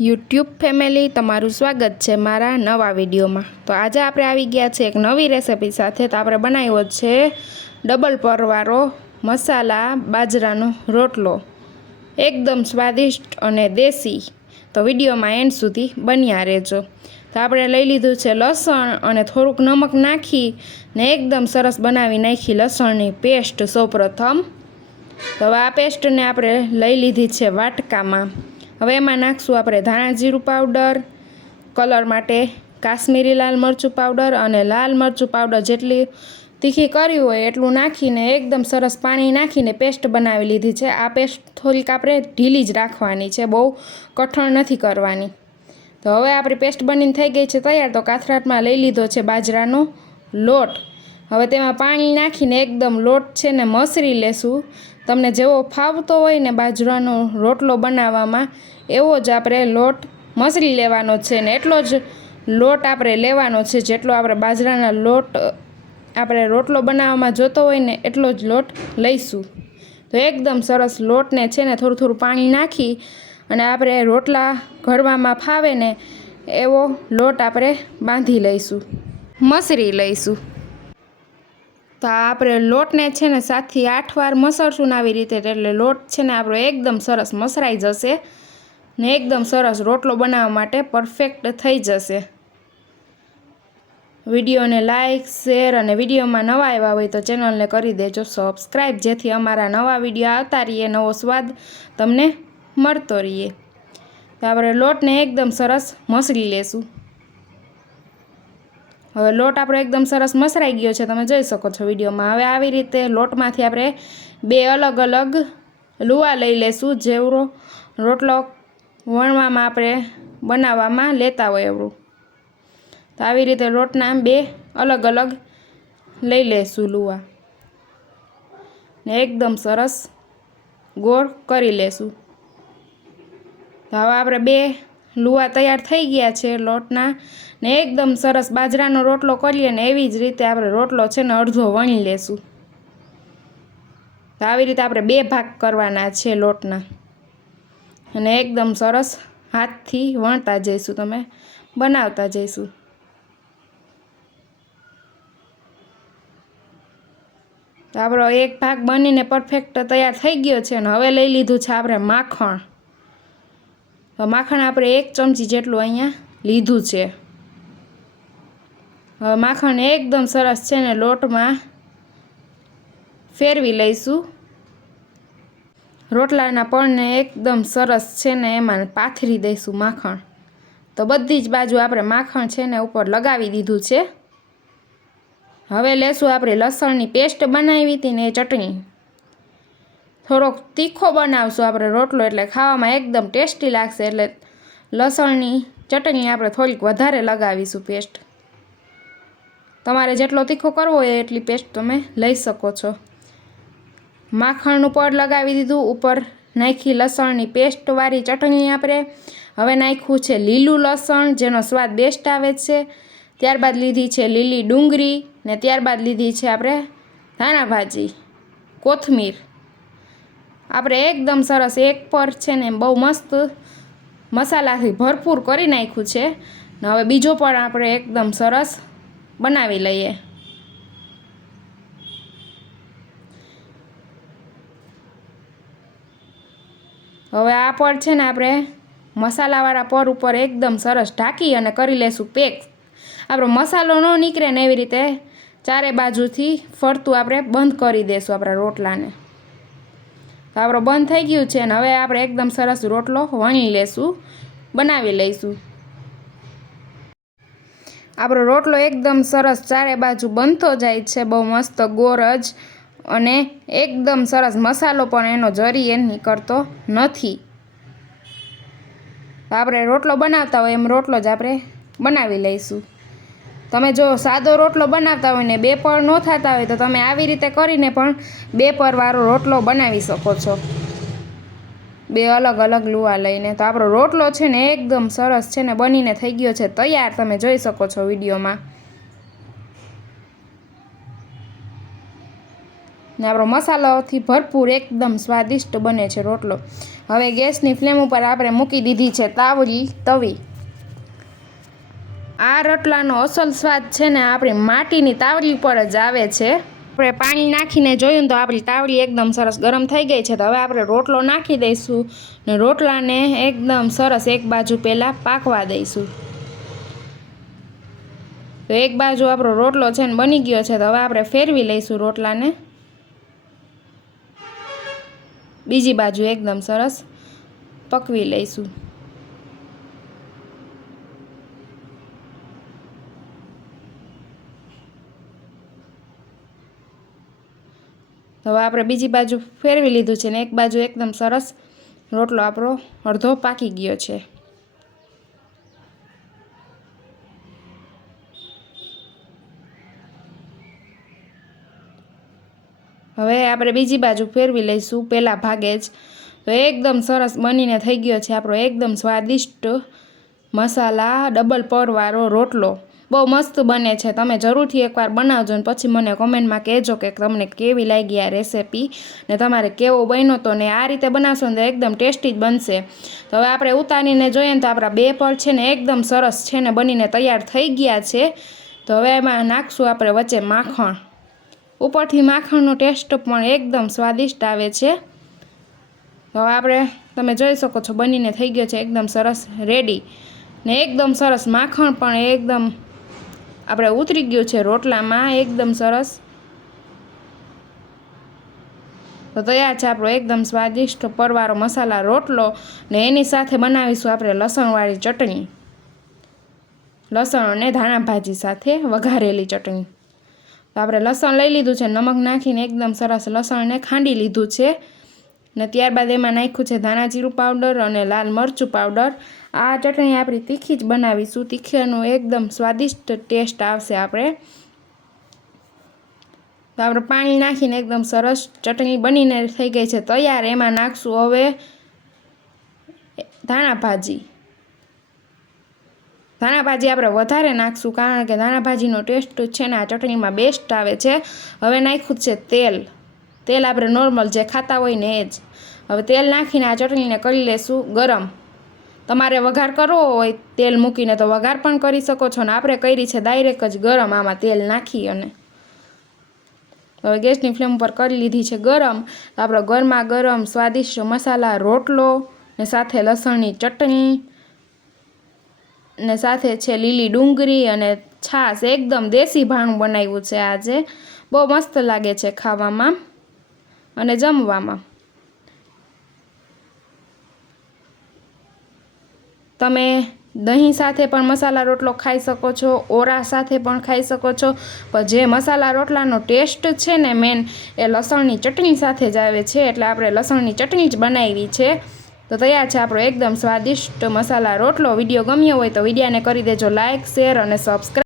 YouTube family, તમારું સ્વાગત છે મારા નવા વિડીયોમાં. તો આજે આપણે આવી ગયા છે એક નવી રેસિપી સાથે. તો આપણે બનાવ્યો છે ડબલ પરવાળો મસાલા બાજરાનો રોટલો. એકદમ સ્વાદિષ્ટ અને દેશી. તો વિડીયોમાં એન્ડ સુધી બન્યા રહેજો. તો આપણે લઈ લીધું છે લસણ અને થોડુંક નમક નાખી ને એકદમ સરસ બનાવી નાખી લસણની પેસ્ટ. સૌપ્રથમ તો આ પેસ્ટને આપણે લઈ લીધી છે વાટકામાં. હવે એમાં નાખશું આપણે ધાણા જીરું પાવડર કલર માટે કાશ્મીરી લાલ મરચું પાવડર અને લાલ મરચું પાવડર જેટલી તીખી કરી હોય એટલું નાખીને એકદમ સરસ પાણી નાખીને પેસ્ટ બનાવી લીધી છે. આ પેસ્ટ થોડીક આપણે ઢીલી જ રાખવાની છે, બહુ કઠણ નથી કરવાની. તો હવે આપણી પેસ્ટ બનીને થઈ ગઈ છે તૈયાર, તો કાથરાટમાં લઈ લીધો છે બાજરાનો લોટ. હવે તેમાં પાણી નાખીને એકદમ લોટ છે ને મસરી લેશું. તમને જેવો ફાવતો હોય ને બાજરાનો રોટલો બનાવવામાં, એવો જ આપણે લોટ મસરી લેવાનો છે ને એટલો જ લોટ આપણે લેવાનો છે, જેટલો આપણે બાજરાના લોટ આપણે રોટલો બનાવવામાં જોતો હોય ને એટલો જ લોટ લઈશું. તો એકદમ સરસ લોટને છે ને થોડું થોડું પાણી નાખી અને આપણે રોટલા ઘડવામાં ફાવે ને એવો લોટ આપણે બાંધી લઈશું. મસરી લઈશું. તો આપણે લોટને છે ને સાતથી આઠ વાર મસળશું આવી રીતે એટલે લોટ છે ને આપણો એકદમ સરસ મસરાઈ જશે ને એકદમ સરસ રોટલો બનાવવા માટે પરફેક્ટ થઈ જશે. વિડીયોને લાઇક શેર અને વિડીયોમાં નવા આવ્યા હોય તો ચેનલને કરી દેજો. સબસ્ક્રાઈબ જેથી અમારા નવા વીડિયો આવતા રહીએ, નવો સ્વાદ તમને મળતો રહીએ. તો આપણે લોટને એકદમ સરસ મસળી લેશું. હવે લોટ આપણો એકદમ સરસ મસરાઈ ગયો છે, તમે જોઈ શકો છો વિડીયોમાં. હવે આવી રીતે લોટમાંથી આપણે બે અલગ અલગ લુવા લઈ લેશું, જેવડો રોટલો વણવામાં આપણે બનાવવામાં લેતા હોય એવડું. તો આવી રીતે લોટના બે અલગ અલગ લઈ લેશું લુવા. ને એકદમ સરસ ગોળ કરી લેશું. તો હવે આપણે બે લુવા તૈયાર થઈ ગયા છે લોટના ને એકદમ સરસ બાજરાનો રોટલો કરીએ ને એવી જ રીતે આપણે રોટલો છે ને અડધો વણી લેશું. તો આવી રીતે આપણે બે ભાગ કરવાના છે લોટના. અને એકદમ સરસ હાથથી વણતા જઈશું તમે, બનાવતા જઈશું. તો આપણો એક ભાગ બનીને પરફેક્ટ તૈયાર થઈ ગયો છે અને હવે લઈ લીધું છે આપણે માખણ. માખણ આપણે એક ચમચી જેટલું અહીંયા લીધું છે. હવે માખણ એકદમ સરસ છે ને લોટમાં ફેરવી લઈશું. રોટલાના પણને એકદમ સરસ છે ને એમાં પાથરી દઈશું માખણ. તો બધી જ બાજુ આપણે માખણ છે ને ઉપર લગાવી દીધું છે. હવે લેશું આપણે લસણની પેસ્ટ બનાવી હતી ને એ ચટણી. થોડોક તીખો બનાવશું આપણે રોટલો એટલે ખાવામાં એકદમ ટેસ્ટી લાગશે એટલે લસણની ચટણી આપણે થોડીક વધારે લગાવીશું પેસ્ટ તમારે જેટલો તીખો કરવો હોય એટલી પેસ્ટ તમે લઈ શકો છો. માખણનું પડ લગાવી દીધું, ઉપર નાખી લસણની પેસ્ટવાળી ચટણી આપણે. હવે નાખ્યું છે લીલું લસણ, જેનો સ્વાદ બેસ્ટ આવે છે. ત્યારબાદ લીધી છે લીલી ડુંગળી ને ત્યારબાદ લીધી છે આપણે ધાણા ભાજી, કોથમીર. આપણે એકદમ સરસ એક પર છે ને બહુ મસ્ત મસાલાથી ભરપૂર કરી નાખ્યું છે. ને હવે બીજો પણ આપણે એકદમ સરસ બનાવી લઈએ. હવે આ પર છે ને આપણે મસાલાવાળા પર ઉપર એકદમ સરસ ઢાંકી અને કરી લેશું પેક. આપણો મસાલો ન નીકળે ને એવી રીતે ચારે બાજુથી ફરતું આપણે બંધ કરી દઈશું આપણા રોટલાને. આપણો બંધ થઈ ગયું છે અને હવે આપણે એકદમ સરસ રોટલો વણી લેશું, બનાવી લઈશું. આપણો રોટલો એકદમ સરસ ચારે બાજુ બનતો જાય છે, બહુ મસ્ત ગોરજ અને એકદમ સરસ મસાલો પણ એનો જરી એ નીકળતો નથી. આપણે રોટલો બનાવતા હોય એમ રોટલો જ આપણે બનાવી લઈશું. તમે જો સાદો રોટલો બનાવતા હોય ને બે પર ન થતા હોય તો તમે આવી રીતે કરીને પણ બે પરવાળો રોટલો બનાવી શકો છો. બે અલગ અલગ લુવા લઈને. તો આપણો રોટલો છે ને એકદમ સરસ છે ને બનીને થઈ ગયો છે. તૈયાર તમે જોઈ શકો છો વિડીયોમાં. ને આપણો મસાલાથી ભરપૂર એકદમ સ્વાદિષ્ટ બને છે રોટલો. હવે ગેસની ફ્લેમ ઉપર આપણે મૂકી દીધી છે તાવલી તવી. આ રોટલાનો અસલ સ્વાદ છે ને આપણી માટીની તાવડી ઉપર જ આવે છે. આપણે પાણી નાખીને જોયું તો આપણી તાવડી એકદમ સરસ ગરમ થઈ ગઈ છે. તો હવે આપણે રોટલો નાખી દઈશું ને રોટલાને એકદમ સરસ એક બાજુ પહેલાં પાકવા દઈશું. તો એક બાજુ આપણો રોટલો છે ને બની ગયો છે. તો હવે આપણે ફેરવી લઈશું રોટલાને. બીજી બાજુ એકદમ સરસ પકવી લઈશું. હવે આપણે બીજી બાજુ ફેરવી લીધું છે ને એક બાજુ એકદમ સરસ રોટલો આપણો અડધો પાકી ગયો છે. હવે આપણે બીજી બાજુ ફેરવી લઈશું પહેલાં ભાગે જ. તો એકદમ સરસ બનીને થઈ ગયો છે આપણો એકદમ સ્વાદિષ્ટ મસાલા ડબલ પરવાળો રોટલો. બહુ મસ્ત બને છે. તમે જરૂરથી એકવાર બનાવજો ને પછી મને કોમેન્ટમાં કહેજો કે તમને કેવી લાગી આ રેસીપી ને તમારે કેવો બન્યો તો ને આ રીતે બનાવશો ને તો એકદમ ટેસ્ટી જ બનશે. તો હવે આપણે ઉતારીને જોઈએ ને તો આપણા બે પર છે ને એકદમ સરસ છે ને બનીને તૈયાર થઈ ગયા છે. તો હવે એમાં નાખશું આપણે વચ્ચે માખણ. ઉપરથી માખણનો ટેસ્ટ પણ એકદમ સ્વાદિષ્ટ આવે છે. તો હવે આપણે, તમે જોઈ શકો છો બનીને થઈ ગયો છે એકદમ સરસ રેડી ને એકદમ સરસ માખણ પણ એકદમ આપણે ઉતરી ગયું છે રોટલામાં, એકદમ સરસ. તો તૈયાર છે આપણો એકદમ સ્વાદિષ્ટ પરવારો મસાલા રોટલો ને એની સાથે બનાવીશું આપણે લસણવાળી ચટણી. લસણ અને ધાણા ભાજી સાથે વઘારેલી ચટણી. તો આપણે લસણ લઈ લીધું છે, નમક નાખીને એકદમ સરસ લસણને ખાંડી લીધું છે. ને ત્યારબાદ એમાં નાખ્યું છે ધાણા જીરું પાવડર અને લાલ મરચું પાવડર. આ ચટણી આપણી તીખી જ બનાવીશું. તીખીનું એકદમ સ્વાદિષ્ટ ટેસ્ટ આવશે આપણે. તો આપણે પાણી નાખીને એકદમ સરસ ચટણી બનીને થઈ ગઈ છે. તૈયાર એમાં નાખશું હવે ધાણા ભાજી. ધાણા ભાજી આપણે વધારે નાખશું કારણ કે ધાણા ભાજીનો ટેસ્ટ છે ને આ ચટણીમાં બેસ્ટ આવે છે. હવે નાખ્યું છે તેલ. તેલ આપણે નોર્મલ જે ખાતા હોય ને એ જ. હવે તેલ નાખીને આ ચટણીને કરી લેશું ગરમ. તમારે વઘાર કરવો હોય તેલ મૂકીને તો વઘાર પણ કરી શકો છો ને આપણે કરી છે ડાયરેક્ટ જ ગરમ આમાં તેલ નાખી અને. હવે ગેસની ફ્લેમ ઉપર કરી લીધી છે ગરમ. તો આપણો ગરમા ગરમ સ્વાદિષ્ટ મસાલા, રોટલો ને સાથે લસણની ચટણી ને સાથે છે લીલી ડુંગળી અને છાશ. એકદમ દેશી ભાણું બનાવ્યું છે આજે. બહુ મસ્ત લાગે છે ખાવામાં. અને જમવામાં. તમે દહીં સાથે પણ મસાલા રોટલો ખાઈ શકો છો, ઓરા સાથે પણ ખાઈ શકો છો, પણ જે મસાલા રોટલાનો ટેસ્ટ છે ને મેન, એ લસણની ચટણી સાથે જ આવે છે, એટલે આપણે લસણની ચટણી જ બનાવી છે. તો તૈયાર છે આપણો એકદમ સ્વાદિષ્ટ મસાલા રોટલો. વીડિયો ગમ્યો હોય તો વિડીયાને કરી દેજો લાઇક શેર અને સબસ્ક્રાઈબ